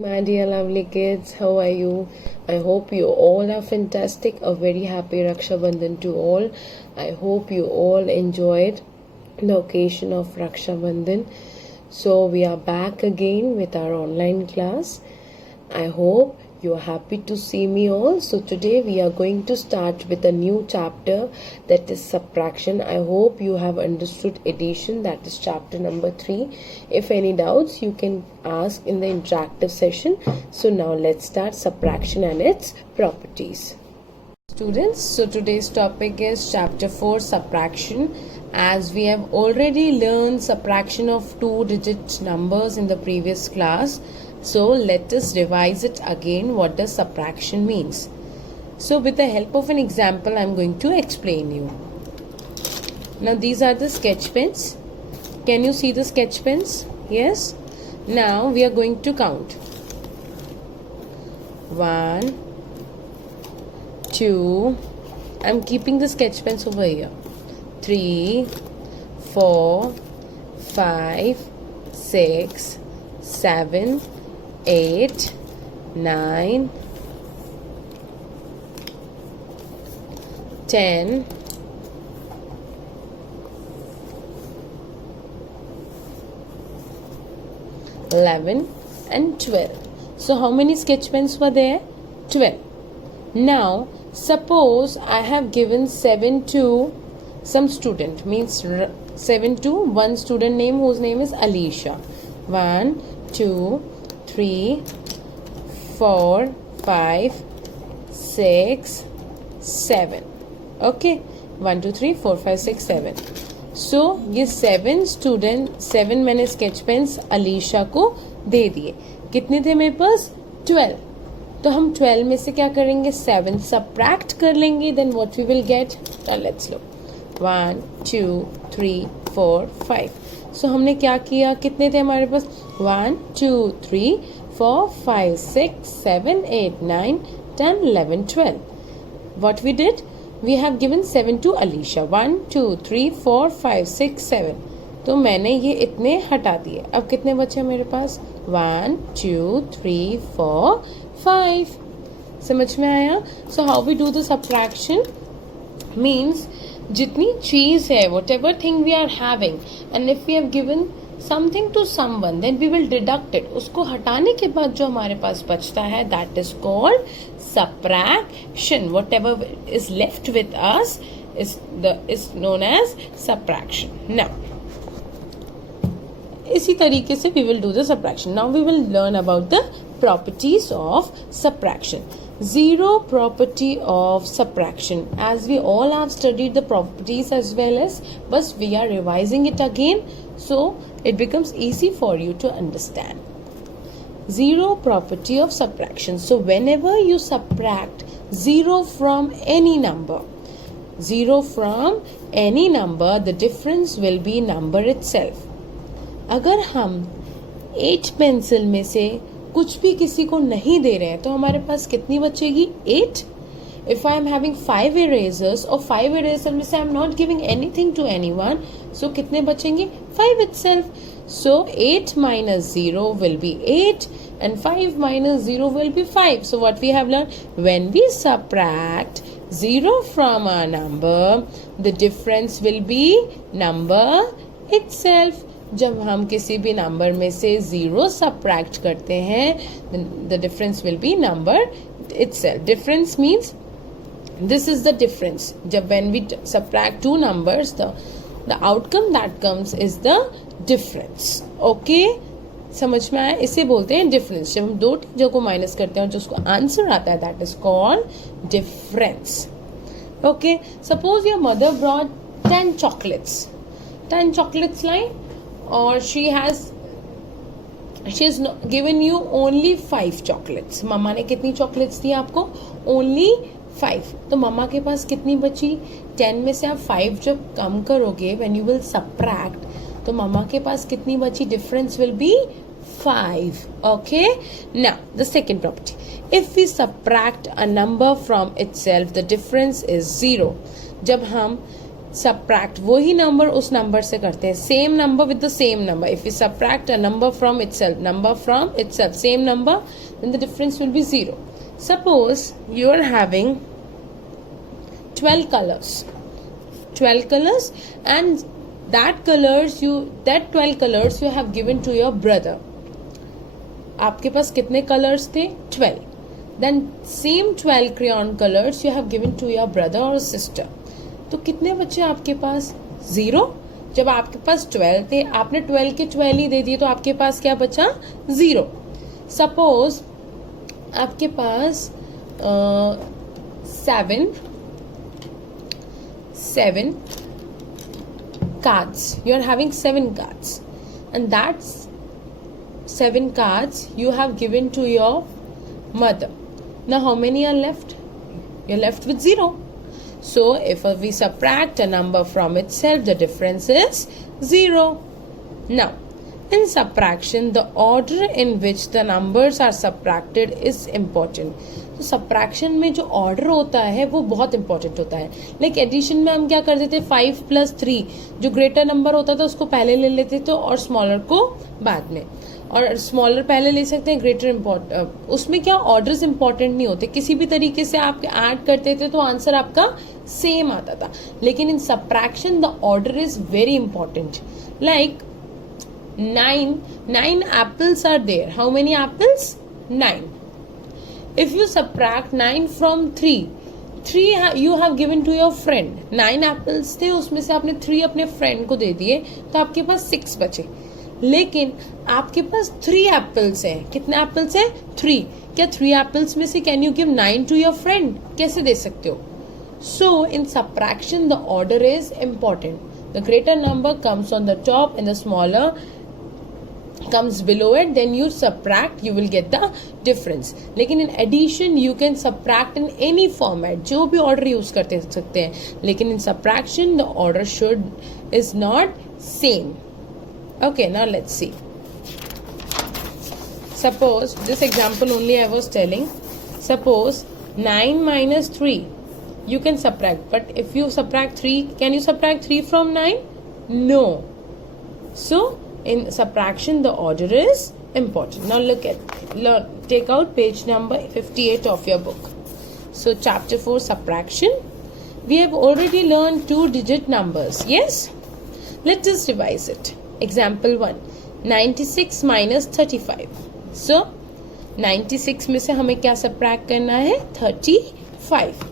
My dear lovely kids, how are you? I hope you all are fantastic. A very happy Raksha Bandhan to all. I hope you all enjoyed the occasion of Raksha Bandhan. So we are back again with our online class. I hope you are happy to see me all. So today we are going to start with a new chapter, that is subtraction. I hope you have understood addition, that is chapter number 3. If any doubts you can ask in the interactive session. So now let's start subtraction and its properties. Students, so today's topic is chapter 4, subtraction. As we have already learned subtraction of 2-digit numbers in the previous class, so let us revise it again. What does subtraction means? So with the help of an example, I am going to explain you. Now these are the sketch pens. Can you see the sketch pens? Yes. Now we are going to count. 1, 2. I am keeping the sketch pens over here. 3, 4, 5, 6, 7, 8, 9, 10, 11 and 12. So how many sketch pens were there? 12. Now suppose I have given 7 to some student, means 7 to one student name whose name is Alicia. 1, 2, 3, 4, 5, 6, 7. Okay, 1, 2, 3, 4, 5, 6, 7. So ये 7 student 7 मैंने sketch pens Alisha को दे दिए. कितने थे मेरे पास? 12. तो हम 12 में से क्या करेंगे? 7 सब्ट्रैक्ट कर लेंगे. Then what we will get? Let's look. 1, 2, 3, 4, 5. So हमने क्या किया? कितने थे हमारे पास? 1, 2, 3, 4, 5, 6, 7, 8, 9, 10, 11, 12. What we did? We have given 7 to Alicia. 1, 2, 3, 4, 5, 6, 7. तो मैंने ये इतने हटा दिए. अब कितने बचे मेरे पास? 1, 2, 3, 4, 5. समझ में आया? So how we do the subtraction means जितनी चीज है, whatever thing we are having, and if we have given something to someone, then we will deduct it. उसको हटाने के बाद जो हमारे पास बचता है, that is called subtraction. Whatever is left with us is known as subtraction. Now इसी तरीके से we will do the subtraction. Now we will learn about the properties of subtraction. Zero property of subtraction. As we all have studied the properties as well as, but we are revising it again, so it becomes easy for you to understand. Zero property of subtraction. So whenever you subtract 0 from any number, 0 from any number, the difference will be number itself. अगर हम 8 pencil में से कुछ भी किसी को नहीं दे रहे हैं, तो हमारे पास कितनी बचेगी? 8. If I am having 5 erasers और 5 erasers में से I am not giving anything to anyone, so कितने बचेंगे? 5 itself. So 8 minus 0 will be 8 and 5 minus 0 will be 5. So what we have learned? When we subtract 0 from a number, the difference will be number itself. जब हम किसी भी number में से 0 subtract करते हैं, the difference will be number itself. Difference means this is the difference. जब when we subtract two numbers, the outcome that comes is the difference. Okay? समझ में आया? इसे बोलते हैं डिफरेंस. जब हम दो चीजों को माइनस करते हैं और जो उसको आंसर आता है, that is called difference. Okay, suppose your mother brought 10 chocolates. 10 chocolates लाई और she has given you only 5 chocolates. मम्मा ने कितनी चॉकलेट्स दी आपको? ओनली 5. तो मम्मा के पास कितनी बची? 10 में से आप 5 जब कम करोगे, व्हेन यू विल सब्ट्रैक्ट, तो मम्मा के पास कितनी बची? Difference will be 5. Okay? Now, the second property. If we subtract a number from itself, the difference is 0. जब हम subtract, वही नंबर उस नंबर से करते हैं, same number with the same number. If we subtract a number from itself, same number, then the difference will be 0. Suppose you are having 12 colors and that 12 colors you have given to your brother. आपके पास कितने colours थे? 12. Then same 12 crayon colors you have given to your brother or sister. तो कितने बचे आपके पास? 0. जब आपके पास 12 थे, आपने 12 के 12 ही दे दिए, तो आपके पास क्या बचा? 0. सपोज आपके पास 7 cards. You are having 7 cards, and that's 7 cards you have given to your mother. Now how many are left? You're left with 0. So if we subtract a number from itself, the difference is 0. Now in subtraction, the order in which the numbers are subtracted is important. तो subtraction में जो order होता है वो बहुत important होता है. Like addition में हम क्या कर देते, 5 plus 3, जो greater number होता था उसको पहले ले लेते थे और smaller को बाद में, और स्मॉलर पहले ले सकते हैं, ग्रेटर उसमें क्या ऑर्डर्स इंपॉर्टेंट नहीं होते, किसी भी तरीके से आप ऐड करते थे तो आंसर आपका सेम आता था. लेकिन in subtraction the order is very important. Like 9 apples are there. How many apples? 9. If you subtract 9 from 3 you have given to your friend. 9 apples थे, उसमें से आपने 3 अपने फ्रेंड को दे दिए, तो आपके पास 6 बचे. लेकिन आपके पास 3 एप्पल्स हैं. कितने एप्पल्स हैं? 3. क्या 3 एप्पल्स में से can you give 9 to your friend? कैसे दे सकते हो? So in subtraction the order is important. The greater number comes on the top and the smaller comes below it, then you subtract, you will get the difference. लेकिन in addition you can subtract in any format, जो भी order use करते सकते हैं. लेकिन in subtraction the order is not same. Okay, now let's see. Suppose this example only I was telling. Suppose 9 minus 3 you can subtract, but if you subtract 3, can you subtract 3 from 9? No. So in subtraction the order is important. Now take out page number 58 of your book. So chapter 4, subtraction. We have already learned 2-digit numbers. Yes, let's just revise it. Example 1, 96 minus 35. So 96 में से हमें क्या subtract करना है? 35.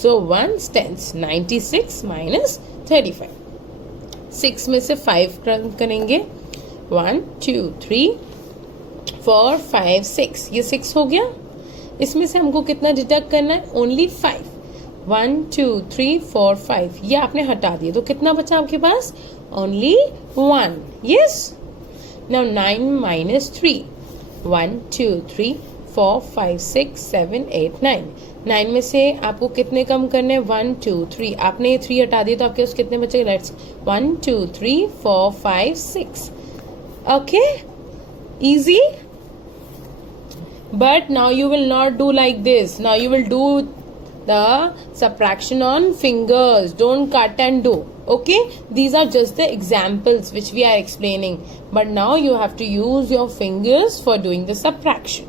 So 1 stands 96 minus 35. 6 में से 5 करेंगे. 1 2 3 4 5 6. ये 6 हो गया. इसमें से हमको कितना डिडक्ट करना है? ओनली 5. 1 2 3 4 5. ये आपने हटा दिए, तो कितना बचा आपके पास? ओनली 1. यस. Now 9 minus 3. 1 2 3 4 5 6 7 8 9. 9 में से आपको कितने कम करने हैं? 1 2 3. आपने 3 हटा दिए तो आपके पास कितने बचे? Let's 1 2 3 4 5 6. Okay, easy. But now you will not do like this. Now you will do the subtraction on fingers. Don't cut and do. Okay, these are just the examples which we are explaining. But now you have to use your fingers for doing the subtraction.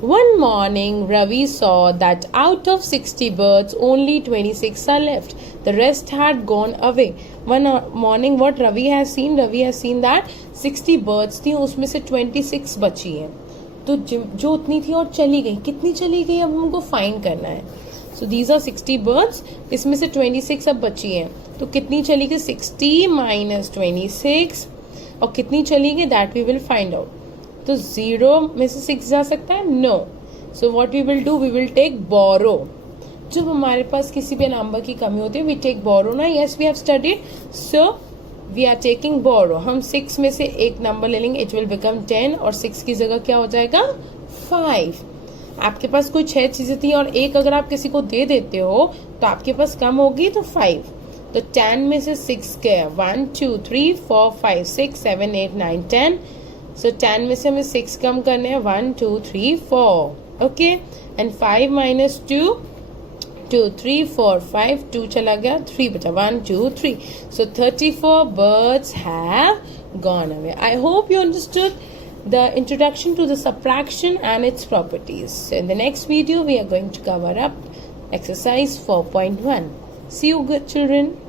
One morning, Ravi saw that out of 60 birds, only 26 are left. The rest had gone away. One morning, what Ravi has seen that 60 birds थी, उसमें से 26 बची हैं. तो जो उतनी थी और चली गई, कितनी चली गई अब हमको फाइंड करना है. So these are 60 birds, इसमें से 26 अब बची हैं. तो कितनी चली गई? 60 minus 26. और कितनी चली गई? That we will find out. तो 0 में से 6 जा सकता है? No. So what we will do, we will take borrow. जब हमारे पास किसी भी नंबर की कमी होती है, वी टेक बोरो ना. Yes, we have studied. So we are taking borrow. हम 6 में से एक नंबर ले लेंगे, इट विल बिकम 10, और 6 की जगह क्या हो जाएगा? 5. आपके पास कोई 6 चीजें थी और एक अगर आप किसी को दे देते हो तो आपके पास कम होगी, तो 5. तो 10 में से 6 गया. 1 2 3 4 5 6 7 8 9 10. सो 10 में से हमें 6 कम करने हैं. 1 2 3 4. Okay, and 5 minus 2, 2, 3, 4, 5, 2 chala gaya, 3 beta, 1, 2, 3. So 34 birds have gone away. I hope you understood the introduction to the subtraction and its properties. So in the next video, we are going to cover up exercise 4.1. See you good children.